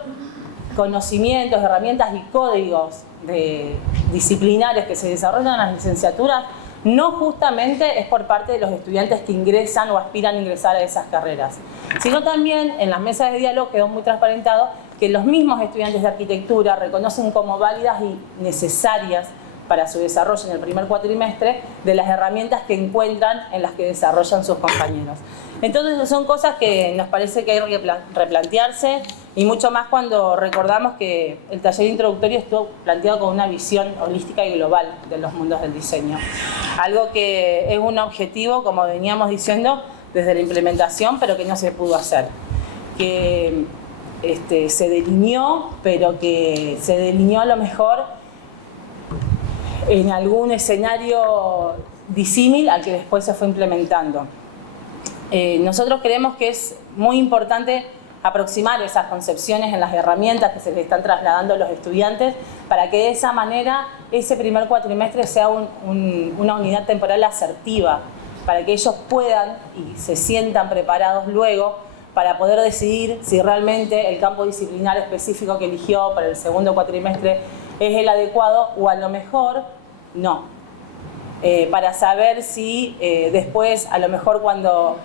conocimientos, herramientas y códigos disciplinares que se desarrollan en las licenciaturas no justamente es por parte de los estudiantes que ingresan o aspiran a ingresar a esas carreras, sino también en las mesas de diálogo quedó muy transparentado que los mismos estudiantes de arquitectura reconocen como válidas y necesarias para su desarrollo en el primer cuatrimestre de las herramientas que encuentran en las que desarrollan sus compañeros. Entonces son cosas que nos parece que hay que replantearse, y mucho más cuando recordamos que el taller introductorio estuvo planteado con una visión holística y global de los mundos del diseño. Algo que es un objetivo, como veníamos diciendo, desde la implementación, pero que no se pudo hacer. Que se delineó, pero que se delineó a lo mejor en algún escenario disímil al que después se fue implementando. Nosotros creemos que es muy importante aproximar esas concepciones en las herramientas que se les están trasladando a los estudiantes para que de esa manera ese primer cuatrimestre sea una unidad temporal asertiva, para que ellos puedan y se sientan preparados luego para poder decidir si realmente el campo disciplinar específico que eligió para el segundo cuatrimestre es el adecuado o a lo mejor no. Para saber si después, a lo mejor cuando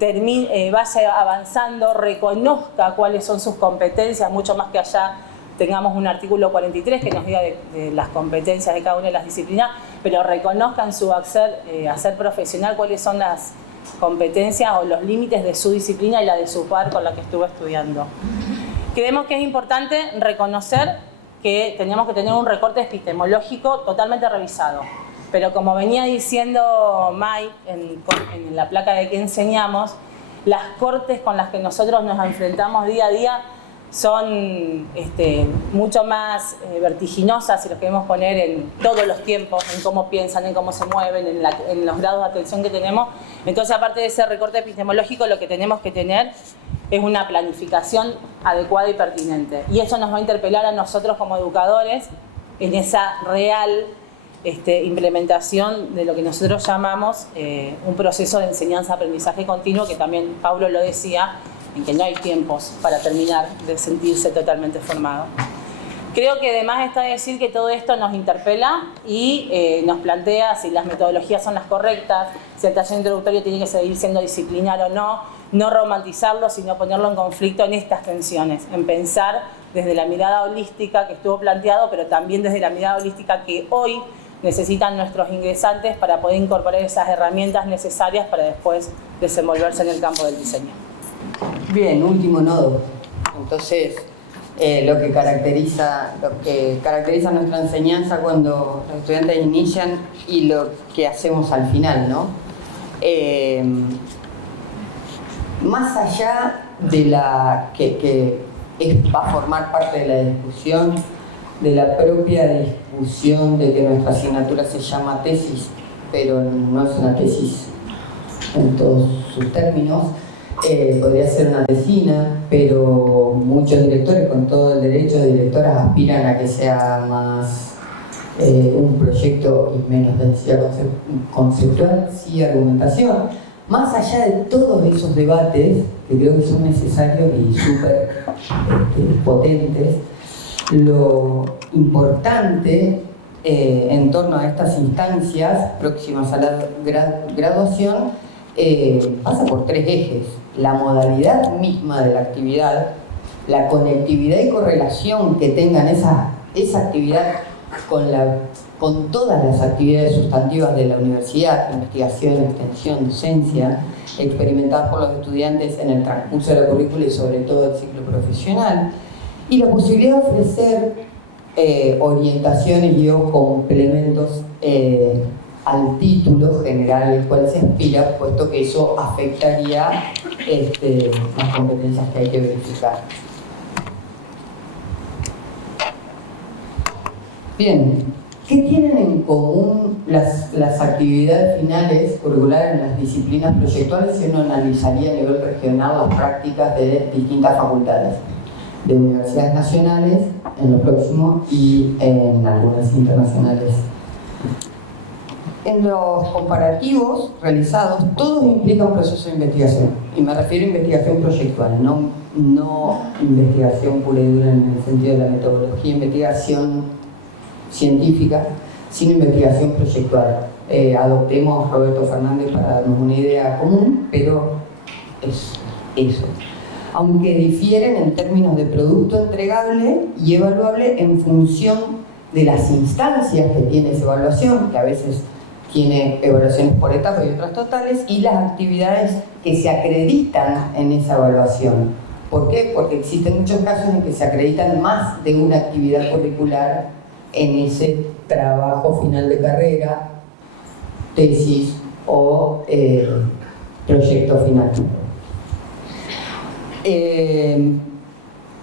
vaya avanzando, reconozca cuáles son sus competencias, mucho más que allá tengamos un artículo 43 que nos diga de las competencias de cada una de las disciplinas, pero reconozca en su hacer profesional cuáles son las competencias o los límites de su disciplina y la de su par con la que estuvo estudiando. Creemos que es importante reconocer que teníamos que tener un recorte epistemológico totalmente revisado. Pero como venía diciendo Mai en la placa de que enseñamos, las cortes con las que nosotros nos enfrentamos día a día son mucho más vertiginosas, si los queremos poner en todos los tiempos, en cómo piensan, en cómo se mueven, en los grados de atención que tenemos. Entonces, aparte de ese recorte epistemológico, lo que tenemos que tener es una planificación adecuada y pertinente. Y eso nos va a interpelar a nosotros como educadores en esa real implementación de lo que nosotros llamamos un proceso de enseñanza-aprendizaje continuo, que también Pablo lo decía, en que no hay tiempos para terminar de sentirse totalmente formado. Creo que además está decir que todo esto nos interpela y nos plantea si las metodologías son las correctas, si el taller introductorio tiene que seguir siendo disciplinar o no romantizarlo, sino ponerlo en conflicto en estas tensiones, en pensar desde la mirada holística que estuvo planteado, pero también desde la mirada holística que hoy necesitan nuestros ingresantes para poder incorporar esas herramientas necesarias para después desenvolverse en el campo del diseño. Bien, último nodo. Entonces, lo que caracteriza nuestra enseñanza cuando los estudiantes inician y lo que hacemos al final, ¿no? Más allá de la que va a formar parte de la discusión, de la propia discusión de que nuestra asignatura se llama tesis, pero no es una tesis en todos sus términos. Podría ser una tesina, pero muchos directores, con todo el derecho de directoras, aspiran a que sea más un proyecto y menos densidad conceptual, sí argumentación. Más allá de todos esos debates, que creo que son necesarios y súper potentes, lo importante en torno a estas instancias próximas a la graduación pasa por tres ejes: la modalidad misma de la actividad, la conectividad y correlación que tengan esa actividad con todas las actividades sustantivas de la universidad, investigación, extensión, docencia, experimentadas por los estudiantes en el transcurso de la currícula y sobre todo el ciclo profesional, y la posibilidad de ofrecer orientaciones y o complementos al título general al cual se aspira, puesto que eso afectaría las competencias que hay que verificar. Bien, ¿qué tienen en común las actividades finales curriculares en las disciplinas proyectuales si uno analizaría a nivel regional las prácticas de distintas facultades, de universidades nacionales en lo próximo y en algunas internacionales? En los comparativos realizados, todos implican un proceso de investigación, y me refiero a investigación proyectual, no investigación pura y dura en el sentido de la metodología, investigación científica, sino investigación proyectual. Adoptemos Roberto Fernández para darnos una idea común, pero es eso. Aunque difieren en términos de producto entregable y evaluable en función de las instancias que tiene esa evaluación, que a veces tiene evaluaciones por etapas y otras totales, y las actividades que se acreditan en esa evaluación. ¿Por qué? Porque existen muchos casos en que se acreditan más de una actividad curricular en ese trabajo final de carrera, tesis o proyecto final.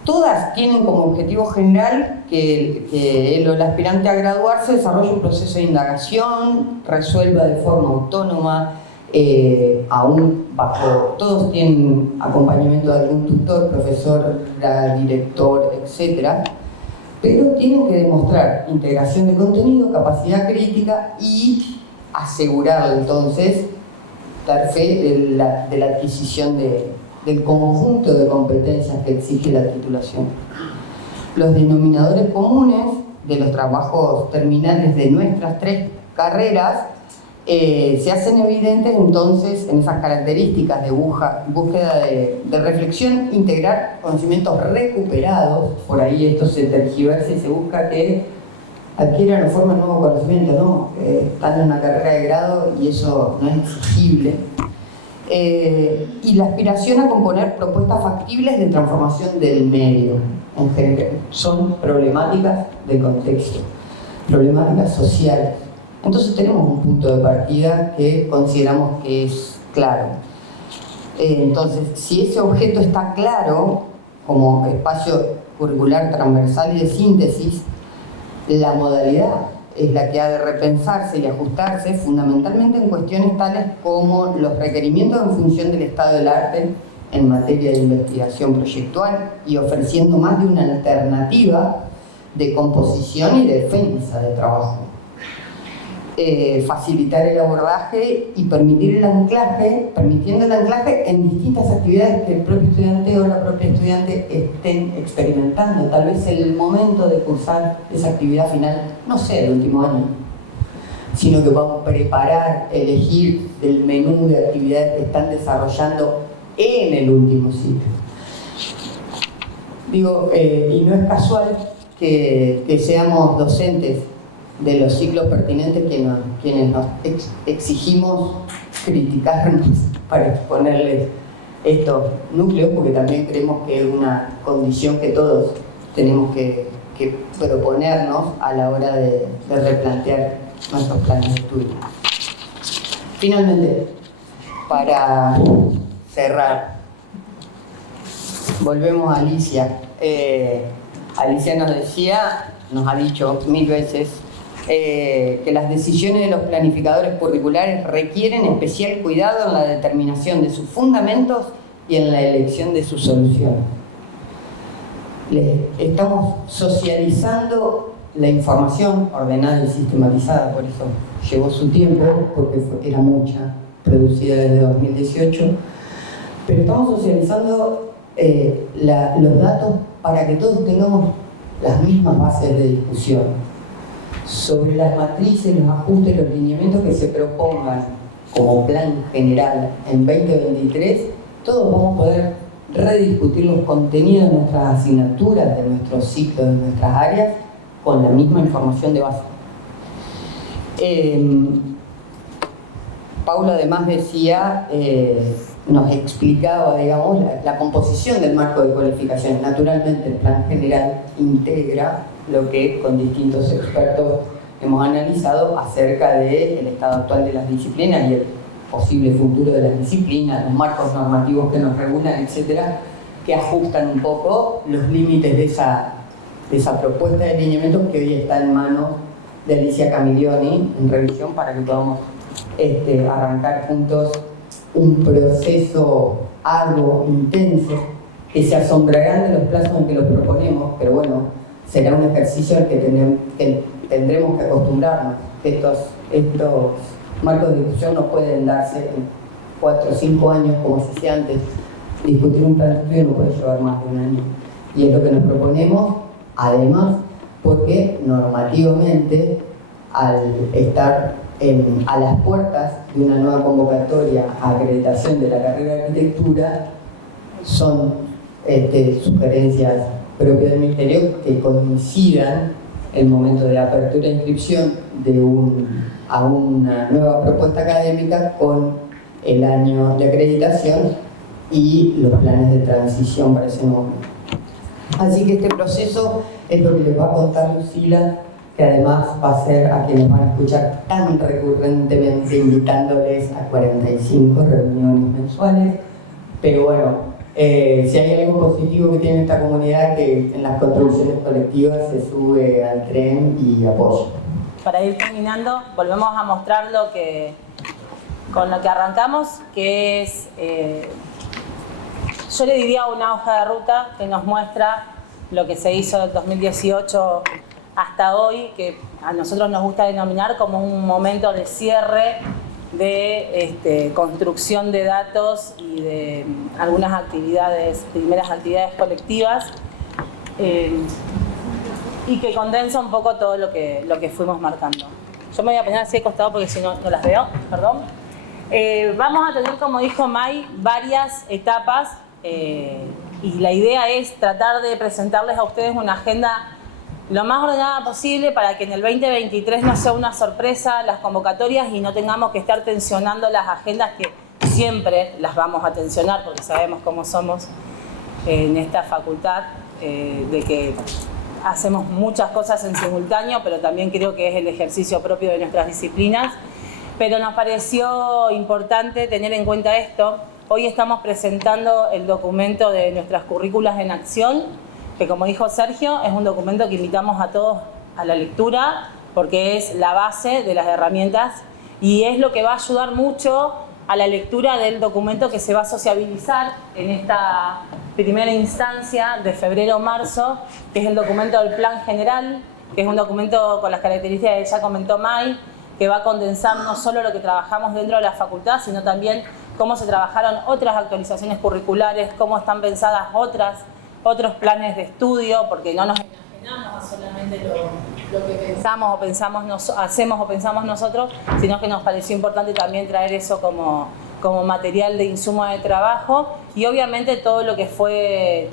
Todas tienen como objetivo general que el aspirante a graduarse desarrolle un proceso de indagación, resuelva de forma autónoma, todos tienen acompañamiento de algún tutor, profesor, director, etc. Pero tienen que demostrar integración de contenido, capacidad crítica y asegurar entonces, dar fe de la adquisición del conjunto de competencias que exige la titulación. Los denominadores comunes de los trabajos terminales de nuestras 3 carreras se hacen evidentes entonces en esas características de búsqueda de reflexión, integrar conocimientos recuperados, por ahí esto se tergiversa y se busca que adquieran o formen nuevo conocimiento, ¿no? Están en una carrera de grado y eso no es exigible. Y la aspiración a componer propuestas factibles de transformación del medio. En general, son problemáticas de contexto, problemáticas sociales. Entonces tenemos un punto de partida que consideramos que es claro. Entonces, si ese objeto está claro, como espacio curricular transversal y de síntesis, la modalidad es la que ha de repensarse y ajustarse fundamentalmente en cuestiones tales como los requerimientos en función del estado del arte en materia de investigación proyectual y ofreciendo más de una alternativa de composición y defensa del trabajo. Facilitar el abordaje y permitiendo el anclaje en distintas actividades que el propio estudiante o la propia estudiante estén experimentando. Tal vez el momento de cursar esa actividad final no sea el último año, sino que vamos a preparar, elegir del menú de actividades que están desarrollando en el último ciclo. Digo, y no es casual que seamos docentes de los ciclos pertinentes quienes nos exigimos criticarnos para exponerles estos núcleos, porque también creemos que es una condición que todos tenemos que proponernos a la hora de replantear nuestros planes de estudio. Finalmente, para cerrar, volvemos a Alicia. Alicia nos ha dicho 1000 veces que las decisiones de los planificadores curriculares requieren especial cuidado en la determinación de sus fundamentos y en la elección de sus soluciones. Estamos socializando la información ordenada y sistematizada, por eso llevó su tiempo, porque era mucha, producida desde 2018, pero estamos socializando los datos para que todos tengamos las mismas bases de discusión sobre las matrices, los ajustes, los lineamientos que se propongan como plan general en 2023. Todos vamos a poder rediscutir los contenidos de nuestras asignaturas, de nuestros ciclos, de nuestras áreas, con la misma información de base. Paula además decía, nos explicaba, digamos, la composición del marco de cualificación. Naturalmente, el plan general integra lo que con distintos expertos hemos analizado acerca del estado actual de las disciplinas y el posible futuro de las disciplinas, los marcos normativos que nos regulan, etcétera, que ajustan un poco los límites de esa propuesta de lineamientos que hoy está en manos de Alicia Camiglioni en revisión para que podamos arrancar juntos un proceso arduo, intenso, que se asombrarán de los plazos en que lo proponemos, pero bueno, será un ejercicio al que tendremos que acostumbrarnos. Estos marcos de discusión no pueden darse en 4 o 5 años como se hacía antes. Discutir un plan de estudio no puede llevar más de un año. Y es lo que nos proponemos, además, porque normativamente, al estar a las puertas de una nueva convocatoria a acreditación de la carrera de arquitectura, son sugerencias propias del Ministerio que coincidan el momento de apertura de inscripción a una nueva propuesta académica con el año de acreditación y los planes de transición para ese momento. Así que este proceso es lo que les va a contar Lucila, que además va a ser a quienes van a escuchar tan recurrentemente, invitándoles a 45 reuniones mensuales. Pero bueno, si hay algo positivo que tiene esta comunidad, que en las contribuciones colectivas se sube al tren y apoya. Para ir terminando, volvemos a mostrar con lo que arrancamos, que es, yo le diría una hoja de ruta que nos muestra lo que se hizo del 2018 hasta hoy, que a nosotros nos gusta denominar como un momento de cierre de construcción de datos y de algunas actividades, primeras actividades colectivas, y que condensa un poco todo lo que fuimos marcando. Yo me voy a poner así de costado porque si no, no las veo, perdón. Vamos a tener, como dijo May, varias etapas, y la idea es tratar de presentarles a ustedes una agenda lo más ordenada posible para que en el 2023 no sea una sorpresa las convocatorias y no tengamos que estar tensionando las agendas, que siempre las vamos a tensionar porque sabemos cómo somos en esta facultad, de que hacemos muchas cosas en simultáneo, pero también creo que es el ejercicio propio de nuestras disciplinas. Pero nos pareció importante tener en cuenta esto. Hoy estamos presentando el documento de nuestras currículas en acción, que como dijo Sergio, es un documento que invitamos a todos a la lectura, porque es la base de las herramientas y es lo que va a ayudar mucho a la lectura del documento que se va a sociabilizar en esta primera instancia de febrero-marzo, que es el documento del Plan General, que es un documento con las características que ya comentó May, que va a condensar no solo lo que trabajamos dentro de la facultad, sino también cómo se trabajaron otras actualizaciones curriculares, cómo están pensadas otros planes de estudio, porque no nos imaginamos a solamente lo que hacemos o pensamos nosotros, sino que nos pareció importante también traer eso como material de insumo de trabajo, y obviamente todo lo que fue,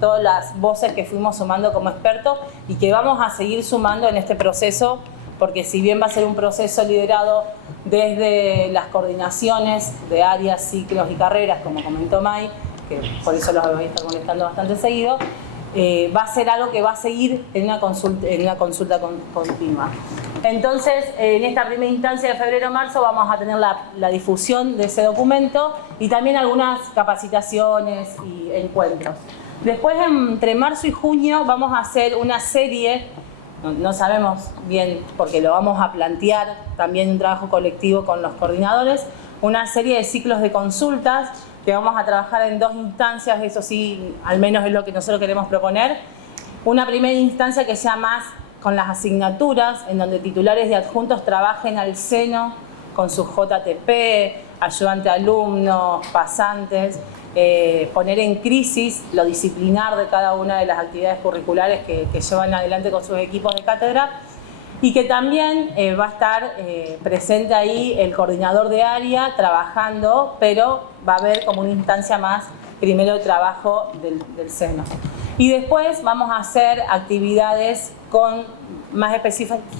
todas las voces que fuimos sumando como expertos y que vamos a seguir sumando en este proceso, porque si bien va a ser un proceso liderado desde las coordinaciones de áreas, ciclos y carreras, como comentó May, que por eso los voy a estar molestando bastante seguido, va a ser algo que va a seguir en una consulta continua. Entonces, en esta primera instancia de febrero-marzo vamos a tener la difusión de ese documento y también algunas capacitaciones y encuentros. Después, entre marzo y junio, vamos a hacer una serie, no sabemos bien porque lo vamos a plantear también un trabajo colectivo con los coordinadores, una serie de ciclos de consultas que vamos a trabajar en 2 instancias, eso sí, al menos es lo que nosotros queremos proponer. Una primera instancia que sea más con las asignaturas, en donde titulares y adjuntos trabajen al seno con sus JTP, ayudante alumnos, pasantes, poner en crisis lo disciplinar de cada una de las actividades curriculares que llevan adelante con sus equipos de cátedra, y que también va a estar presente ahí el coordinador de área trabajando, pero va a haber como una instancia más primero de trabajo del seno. Y después vamos a hacer actividades más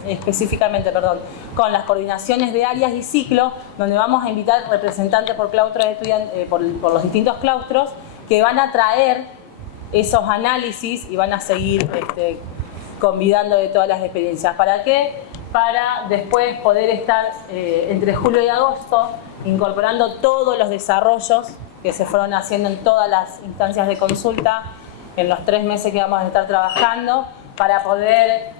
específicamente con las coordinaciones de áreas y ciclos, donde vamos a invitar representantes por claustros de estudiantes, por los distintos claustros, que van a traer esos análisis y van a seguir convidando de todas las experiencias. ¿Para qué? Para después poder estar entre julio y agosto incorporando todos los desarrollos que se fueron haciendo en todas las instancias de consulta en los 3 meses que vamos a estar trabajando, para poder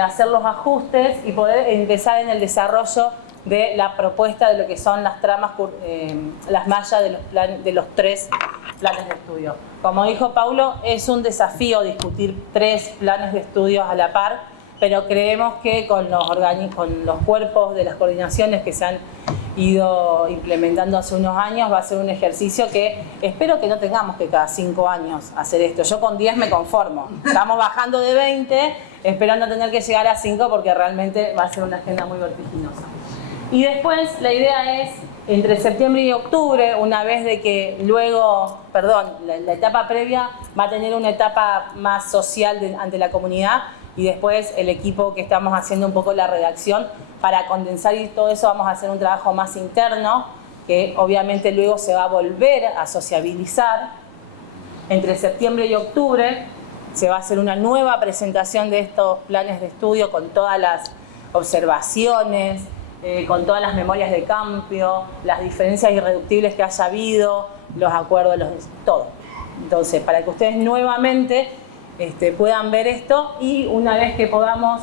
hacer los ajustes y poder empezar en el desarrollo de la propuesta de lo que son las tramas, las mallas de los 3 planes de estudio. Como dijo Paulo, es un desafío discutir 3 planes de estudio a la par, pero creemos que con los cuerpos de las coordinaciones que se han ido implementando hace unos años, va a ser un ejercicio que espero que no tengamos que cada 5 años hacer esto. Yo con 10 me conformo. Estamos bajando de 20, esperando tener que llegar a 5 porque realmente va a ser una agenda muy vertiginosa. Y después la idea es, entre septiembre y octubre, una vez de que luego, la etapa previa va a tener una etapa más social ante la comunidad, y después el equipo que estamos haciendo un poco la redacción para condensar y todo eso vamos a hacer un trabajo más interno que obviamente luego se va a volver a sociabilizar. Entre septiembre y octubre se va a hacer una nueva presentación de estos planes de estudio con todas las observaciones, con todas las memorias de cambio, las diferencias irreductibles que haya habido, los acuerdos, todo. Entonces, para que ustedes nuevamente puedan ver esto y una vez que podamos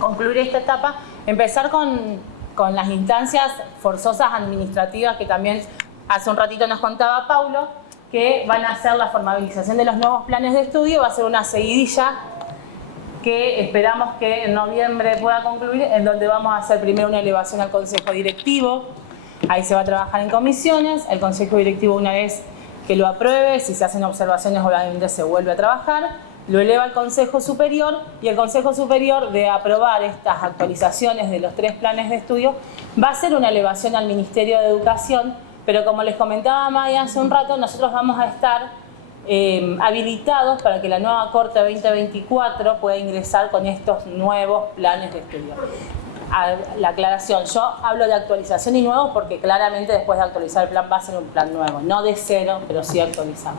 concluir esta etapa, empezar con las instancias forzosas administrativas que también hace un ratito nos contaba Paulo, que van a hacer la formalización de los nuevos planes de estudio, va a ser una seguidilla que esperamos que en noviembre pueda concluir, en donde vamos a hacer primero una elevación al Consejo Directivo, ahí se va a trabajar en comisiones, el Consejo Directivo una vez que lo apruebe, si se hacen observaciones obviamente se vuelve a trabajar, lo eleva al Consejo Superior y el Consejo Superior de aprobar estas actualizaciones de los 3 planes de estudio va a hacer una elevación al Ministerio de Educación, pero como les comentaba Maya hace un rato, nosotros vamos a estar habilitados para que la nueva Corte 2024 pueda ingresar con estos nuevos planes de estudio. La aclaración, yo hablo de actualización y nuevo porque claramente después de actualizar el plan va a ser un plan nuevo, no de cero, pero sí actualizado.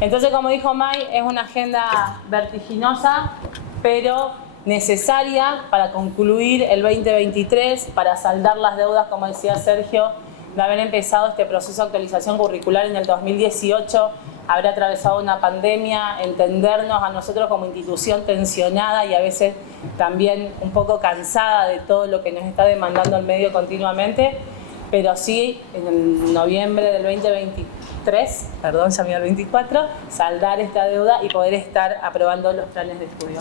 Entonces, como dijo May, es una agenda vertiginosa, pero necesaria para concluir el 2023, para saldar las deudas, como decía Sergio, de haber empezado este proceso de actualización curricular en el 2018, haber atravesado una pandemia, entendernos a nosotros como institución tensionada y a veces también un poco cansada de todo lo que nos está demandando el medio continuamente, pero sí en noviembre del 2023, perdón, ya me iba al 24, saldar esta deuda y poder estar aprobando los planes de estudio.